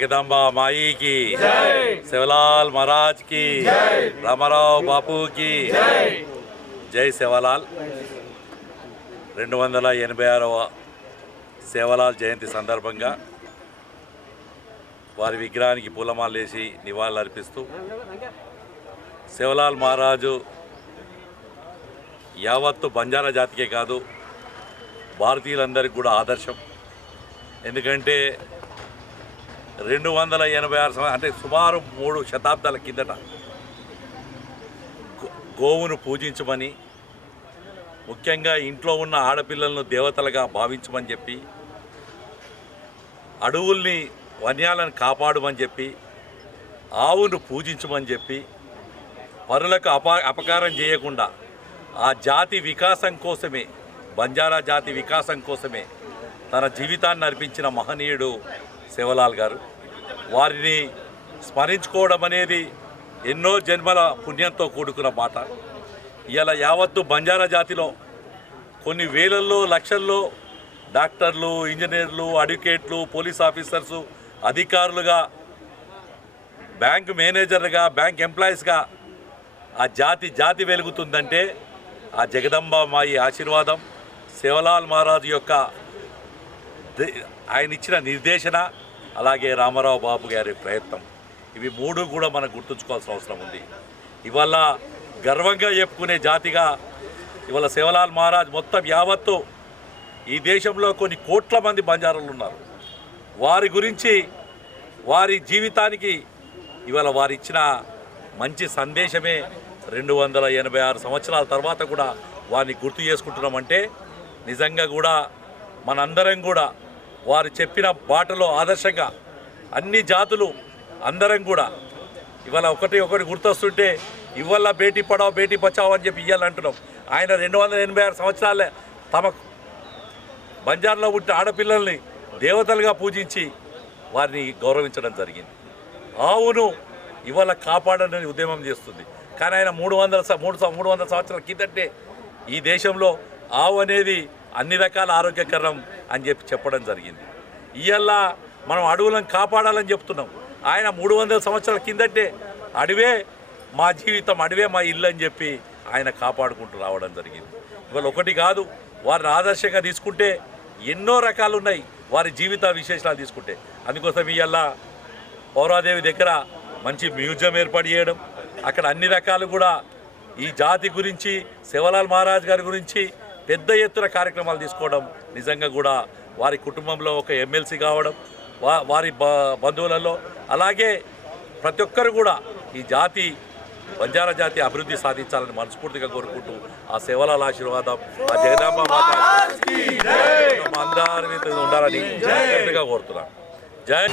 जगदंबा माई की सेवालाल महाराज की रामाराव बापू की जय सेवालाल 286వ సేవలాల్ జయంతి సందర్భంగా వారి విగ్రహానికి పూలమాలేసి నివాళులర్పిస్తూ సేవలాల్ మహారాజు యావత్తు బంజారా జాతికే కాదు భారతీయులందరికీ కూడా ఆదర్శం. ఎందుకంటే 286 అంటే సుమారు 3 శతాబ్దాల కిందట గోవును పూజించమని, ముఖ్యంగా ఇంట్లో ఉన్న ఆడపిల్లలను దేవతలుగా భావించమని చెప్పి, అడవుల్ని వన్యాలను కాపాడమని చెప్పి, ఆవును పూజించమని చెప్పి, పరులకు అపకారం చేయకుండా ఆ జాతి వికాసం కోసమే, బంజారా జాతి వికాసం కోసమే తన జీవితాన్ని అర్పించిన మహనీయుడు సేవలాల్ గారు. వారిని స్మరించుకోవడం అనేది ఎన్నో జన్మల పుణ్యంతో కూడుకున్న మాట. ఇలా యావత్తు బంజారా జాతిలో కొన్ని వేలల్లో లక్షల్లో డాక్టర్లు, ఇంజనీర్లు, అడ్వకేట్లు, పోలీస్ ఆఫీసర్సు, అధికారులుగా, బ్యాంక్ మేనేజర్లుగా, బ్యాంక్ ఎంప్లాయీస్గా ఆ జాతి వెలుగుతుందంటే ఆ జగదంబ మాయి ఆశీర్వాదం, సేవలాల్ మహారాజు యొక్క ఆయన ఇచ్చిన నిర్దేశన, అలాగే రామారావు బాబు గారి ప్రయత్నం, ఇవి 3 కూడా మనం గుర్తుంచుకోవాల్సిన అవసరం ఉంది. ఇవాళ గర్వంగా చెప్పుకునే జాతిగా ఇవాళ సేవలాల్ మహారాజ్ మొత్తం యావత్తు ఈ దేశంలో కొన్ని కోట్ల మంది బంజారాలు ఉన్నారు. వారి గురించి, వారి జీవితానికి ఇవాళ వారు ఇచ్చిన మంచి సందేశమే 286 సంవత్సరాల తర్వాత కూడా వారిని గుర్తు చేసుకుంటున్నామంటే నిజంగా కూడా మనందరం కూడా వారు చెప్పిన బాటలో ఆదర్శంగా అన్ని జాతులు అందరం కూడా ఇవాళ ఒకటి గుర్తొస్తుంటే ఇవాళ బేటీ పడావ్ బేటీ బచావ్ అని చెప్పి ఇవ్వాలంటున్నాం. ఆయన 286 సంవత్సరాలే తమ బంజారాలో పుట్టిన ఆడపిల్లల్ని దేవతలుగా పూజించి వారిని గౌరవించడం జరిగింది. ఆవును ఇవాళ కాపాడని ఉద్యమం చేస్తుంది. కానీ ఆయన 300 సంవత్సరాల కిందటే ఈ దేశంలో ఆవు అనేది అన్ని రకాల ఆరోగ్యకరం అని చెప్పడం జరిగింది. ఇవాళ మనం అడవులను కాపాడాలని చెప్తున్నాం. ఆయన 300 సంవత్సరాల కిందటే అడవే మా జీవితం, అడవే మా ఇల్లు అని చెప్పి ఆయన కాపాడుకుంటూ రావడం జరిగింది. ఇవాళ ఒకటి కాదు, వారిని ఆదర్శంగా తీసుకుంటే ఎన్నో రకాలు ఉన్నాయి. వారి జీవిత విశేషాలు తీసుకుంటే అందుకోసం ఇవాళ పౌరాదేవి దగ్గర మంచి మ్యూజియం ఏర్పాటు చేయడం, అక్కడ అన్ని రకాలు కూడా ఈ జాతి గురించి, సేవలాల్ మహారాజ్ గారి గురించి పెద్ద ఎత్తున కార్యక్రమాలు తీసుకోవడం, నిజంగా కూడా వారి కుటుంబంలో ఒక ఎమ్మెల్సీ కావడం, వారి బంధువులలో, అలాగే ప్రతి ఒక్కరు కూడా ఈ జాతి, బంజారా జాతి అభివృద్ధి సాధించాలని మనస్ఫూర్తిగా కోరుకుంటూ ఆ సేవలాల్ ఆశీర్వాదం, ఆ జగదాంబ మాత అందరి మీద ఉండాలని కోరుతున్నాను. జై